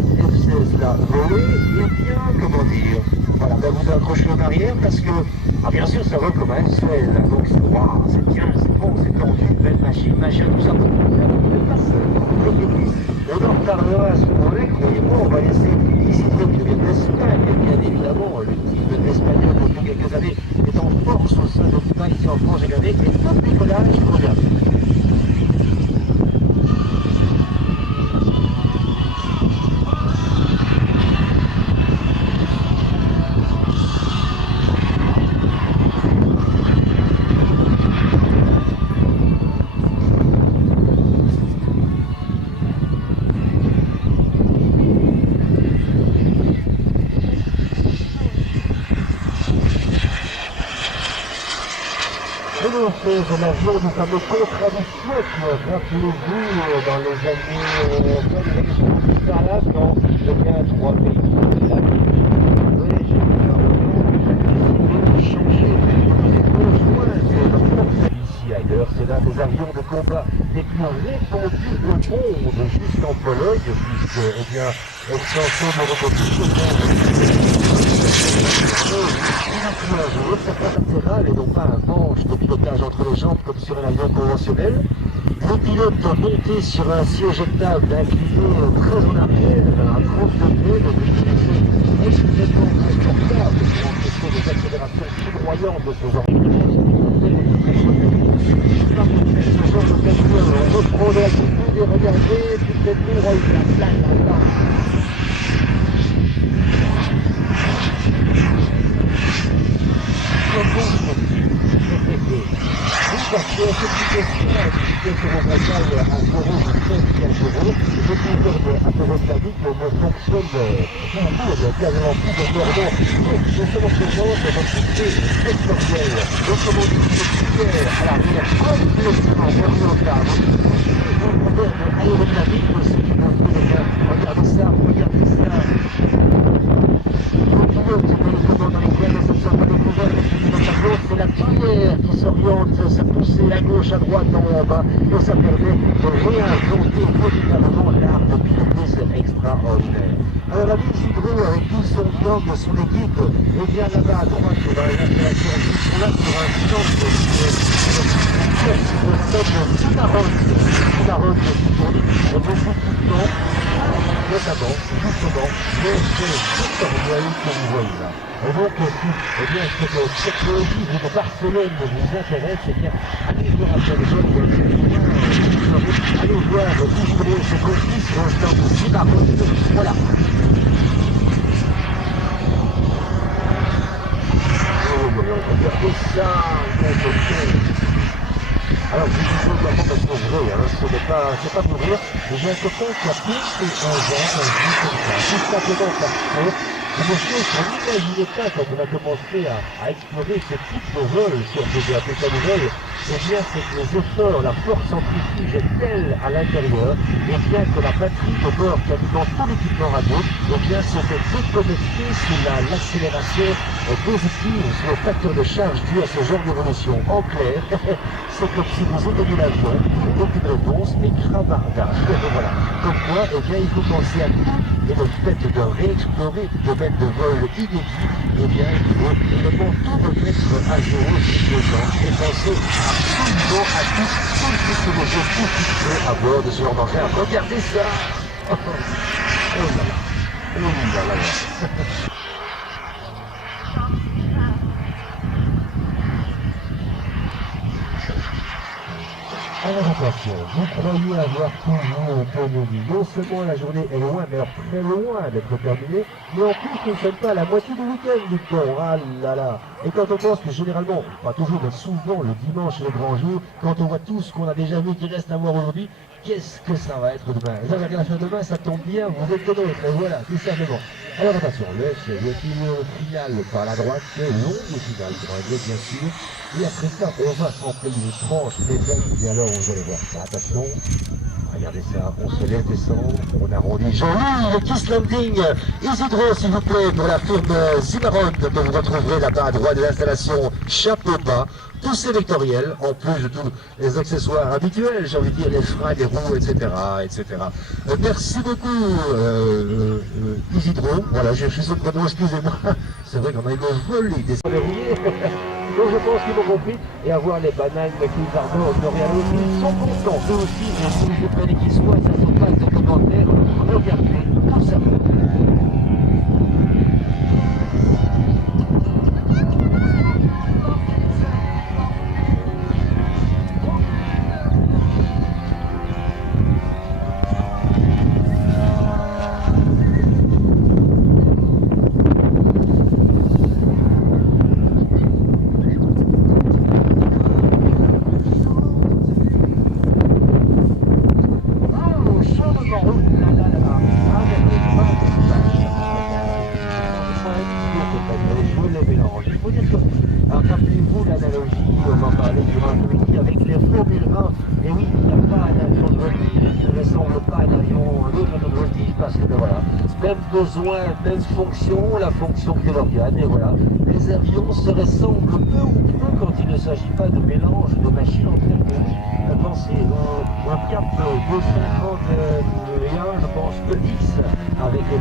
F16 là, volé, et bien, comment dire, voilà, ben vous accrochez en arrière parce que, ah bien sûr, ça vole comme un F16, là, donc wow, c'est bien, c'est bon, c'est tendu, belle machine, machin, tout ça, même pas seul, on en reparlera à ce moment-là, croyez-moi, on va laisser Isidro qui vient d'Espagne, bien évidemment, le type espagnol depuis quelques années est en force au sein de l'État ici en France, j'ai regardé, et top décollage, regarde. C'est l'avion du fameux contradiction, rappelez-vous, dans les années 70 par là, quand il y a 3 pays. Ici ailleurs, c'est l'un des avions de combat les plus répandus au monde, jusqu'en Pologne, puisque, eh bien, extension de robotique, c'est pas latéral et non pas un manche de pilotage entre les jambes comme sur un avion conventionnel. Le pilote doit monter sur un siège étable incliné très en arrière, à 30 degrés, donc extrêmement confortable pour empêcher des accélérations foudroyantes de ce genre. Ce genre de voiture, on reprend l'altitude et regardez, toute cette tour, la plaque là-bas. Parce que cette situation, la vitesse horizontale à 0, je sais qu'il y a 0, le compteur apérostamique ne fonctionne quasiment plus de mordant. Donc, non seulement ce genre de mobilité vectorielle, autrement dit, vectorielle à l'arrière, complètement orientale, un moderne aérodynamique aussi qui peut faire les gars. Regardez ça, regardez ça. Le pilote, dans lesquels ne sont pas découverts, c'est la tuyère qui s'oriente, sa poussée à gauche, à droite, en haut, en bas, et ça permet de réinventer véritablement l'art de piloter, c'est extraordinaire. Alors la ville Isidro, avec tout son gang, son équipe, et bien là-bas à droite, dans les installations, ils sont là sur un centre de Cimarron qui tourne beaucoup de temps, notamment, justement, les vectoriels que vous voyez là. Et donc, si eh bien, cette technologie de Barcelone vous intéresse, eh bien, allez voir après le vol, allez voir Isidro, ses complices, au stand de Cimarron, voilà. Regardez ça, alors, je vous dis vraiment parce qu'on vrai, hein, c'est pas pour rire, mais j'ai un copain qui a plus de 11 ans, un vie comme ça, tout simplement parce que c'est des choses qu'on n'imaginait pas quand on a commencé à explorer ce type de vol, si on peut appeler ça de vol, eh bien c'est que les efforts, la force centrifuge est telle à l'intérieur, et bien que la batterie de bord qui alimente tout l'équipement radio, eh bien se fait déconnecter sous l'accélération positive, sur le facteur de charge dû à ce genre d'évolution. En clair, c'est comme si vous éteignez l'avion, aucune réponse, et cravardage. Voilà. Comme quoi, eh bien, il faut penser à tout, et le fait de réexplorer des domaines de vol inédits, eh bien, il faut vraiment tout remettre à zéro sur les gens, et penser absolument à toutes les technologies possibles à bord de ce genre d'engin. Regardez ça! Oh là là! Oh là là! Alors attention, vous croyez avoir toujours autonomie. Non seulement la journée est loin, mais alors très loin d'être terminée, mais en plus nous ne sommes pas à la moitié du week-end, dit-on. Ah là là. Et quand on pense que généralement, pas toujours, mais souvent le dimanche et le grand jour, quand on voit tout ce qu'on a déjà vu qui reste à voir aujourd'hui, qu'est-ce que ça va être demain? Vous avez rien à faire demain, ça tombe bien, vous êtes de l'autre, et voilà, tout simplement. Alors attention, le final par la droite, longue finale pour un bien sûr. Et après ça, on va s'entrer une tranche, les amis, et alors vous allez voir ça, attention. Regardez ça, on se laisse descendre, on arrondit. Jean-Louis, le Kiss Landing, Isidro s'il vous plaît, pour la firme Cimarron, que vous retrouverez là-bas à droite de l'installation, chapeau bas. Tous ces vectoriels, en plus de tous les accessoires habituels, j'ai envie de dire les freins, les roues, etc. etc. Merci beaucoup, Isidro. Voilà, j'ai fait son prénom, excusez-moi. C'est vrai qu'on a eu le vol, des donc je pense qu'ils m'ont compris. Et avoir les bananes, les Arnaud, L'Oréal, ils sont contents. Eux aussi, et si je prenais qu'ils soient, ça se passe de commentaires. Regardez tout ça. Rappelez-vous l'analogie, on en parlait durant l'après-midi avec les Formule 1. Et oui, il n'y a pas d'avion de voltige qui ne ressemble pas à un autre avion de voltige parce que voilà, même besoin, même fonction, la fonction que l'organe, et voilà. Les avions se ressemblent peu ou peu quand il ne s'agit pas de mélange de machines entre elles. Pensez au Cap 251, je pense, EX, avec le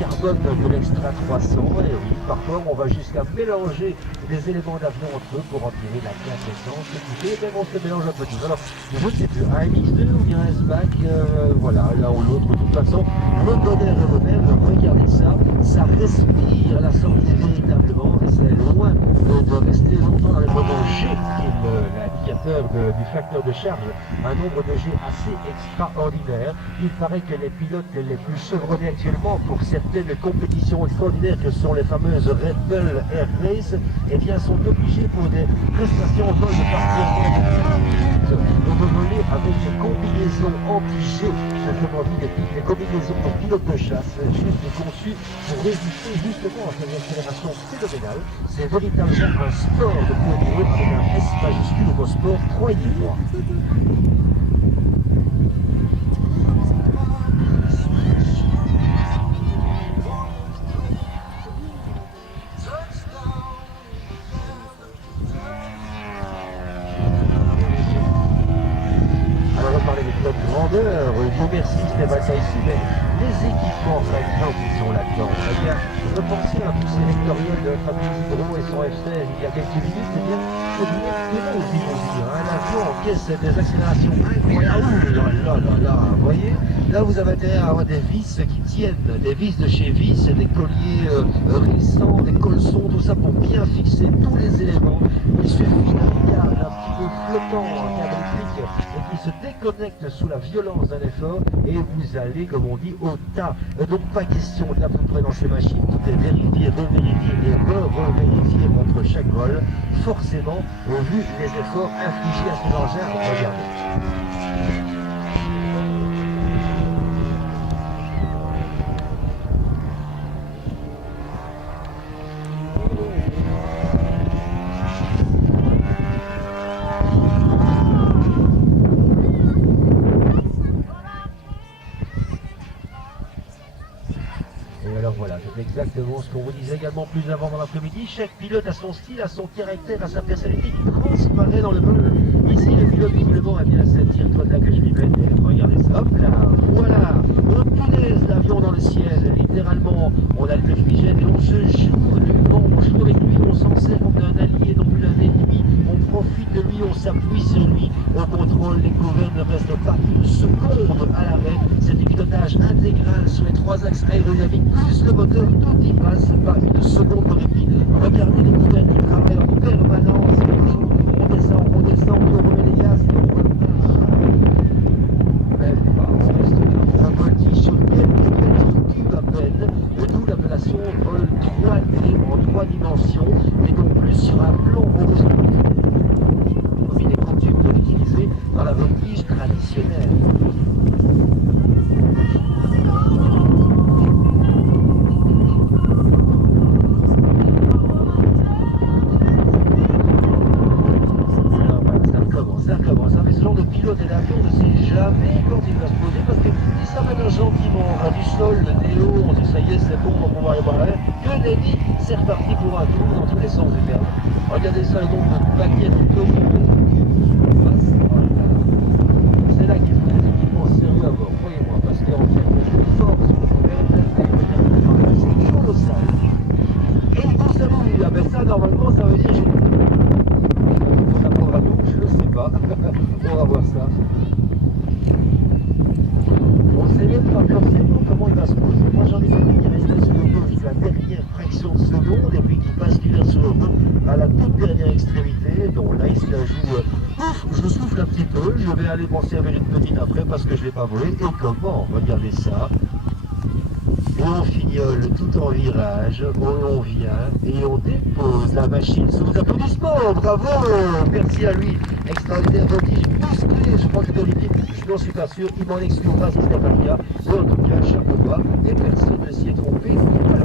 carbone de l'Extra 300. Et oui, parfois on va jusqu'à mélanger des éléments d'avion entre eux pour en tirer la quintessence. Et même on se mélange un peu tout. Alors, je ne sais plus, un MX2 ou bien un SBAC, voilà, l'un ou l'autre. De toute façon, le bonheur est le même. Regardez ça, ça respire la sortie véritablement. Et c'est loin de rester longtemps dans les moteurs G, qui est l'indicateur du facteur de charge. Un nombre de G assez extraordinaire. Il paraît que les pilotes les plus chevronnés actuellement pour certaines compétitions extraordinaires que sont les fameuses Red Bull Air Race, eh bien sont obligés pour des prestations au vol de partir de voler avec des combinaisons anti-G, simplement dit des combinaisons pour pilotes de chasse, juste conçues pour résister justement à cette accélération phénoménale. C'est véritablement un sport de pionnier avec un S majuscule au sport, croyez-moi. Grandeur, Dieu merci, c'était pas ça ici, mais les équipements, par exemple, qui sont là-dedans, eh bien, je pensais à tous ces vectoriels de Fabrice Hydro et son F16 il y a quelques minutes, eh bien, c'est bien aussi, un avion encaisse des accélérations incroyables, vous voyez, là vous avez intérêt à avoir des vis qui tiennent, des vis de chez Vis, des colliers rissants, des colsons, tout ça pour bien fixer tous les éléments. Il suffit d'un câble un petit peu flottant, un câble électrique, et qui se déconnecte sous la violence d'un effort, et vous allez, comme on dit, au tas. Donc pas question d'à peu près dans ces machines, tout est vérifié, revérifié et re-revérifié entre chaque vol, forcément, au vu des efforts infligés à ces engins. Regardez. Voilà, c'est exactement ce qu'on vous disait également plus avant dans l'après-midi. Chaque pilote a son style, a son caractère, a sa personnalité qui transparaît dans le vol. Ici, le pilote visiblement a bien cette tire-là que je lui mets. Regardez ça, hop là, voilà, on punaise l'avion dans le ciel. Littéralement, on a le réfrigène et on se joue du vent, on joue avec lui, on s'en sert comme d'un allié, non plus un ennemi. On profite de lui, on s'appuie sur lui. On contrôle les couverts, ne reste pas une seconde à l'arrêt. C'est du pilotage intégral sur les 3 axes aérodynamiques, plus le moteur, tout y passe, pas une seconde de répit. Regardez les couverts qui travaillent en permanence. On descend, on remet les gaz, même pas, on reste là. Un voltige sur quelques petits cubes à peine, d'où l'appellation vol 3D en 3 dimensions, et non plus sur un plan horizontal. Comme il est coutume de l'utiliser dans la voltige traditionnelle. Et l'avion ne sait jamais quand il va se poser parce qu'il s'amène gentiment à du sol et le 11, ça y est, c'est bon, on va pouvoir y voir l'air. Que nenni, c'est reparti pour un tour dans tous les sens du terme. Regardez ça, le nombre de baguettes occupées. C'est là qu'il faut des équipements sérieux à bord, croyez-moi, parce qu'en fait, les forces, c'est colossal. Et non seulement, ah ben ça, normalement, ça veut dire j'ai... Il faut apprendre à tout, je ne sais pas. On va voir ça. On ne sait même pas forcément comment il va se poser. Moi, j'en ai vu qui restait sur le dos jusqu'à la dernière fraction de seconde et puis qui basculait sur le dos à la toute dernière extrémité. Donc là, il se la joue. Je souffle un petit peu. Je vais aller m'en servir une petite après parce que je ne l'ai pas volé. Et comment? Regardez ça. Et on fignole tout en virage, on vient et on dépose la machine sous les applaudissements. Bravo, merci à lui. Extraordinaire voltige bousculé, je crois que c'est Olivier. Je n'en suis pas sûr, il m'en excusera si c'est pas le cas. Mais en tout cas, chapeau bas, et personne ne s'y est trompé. Voilà.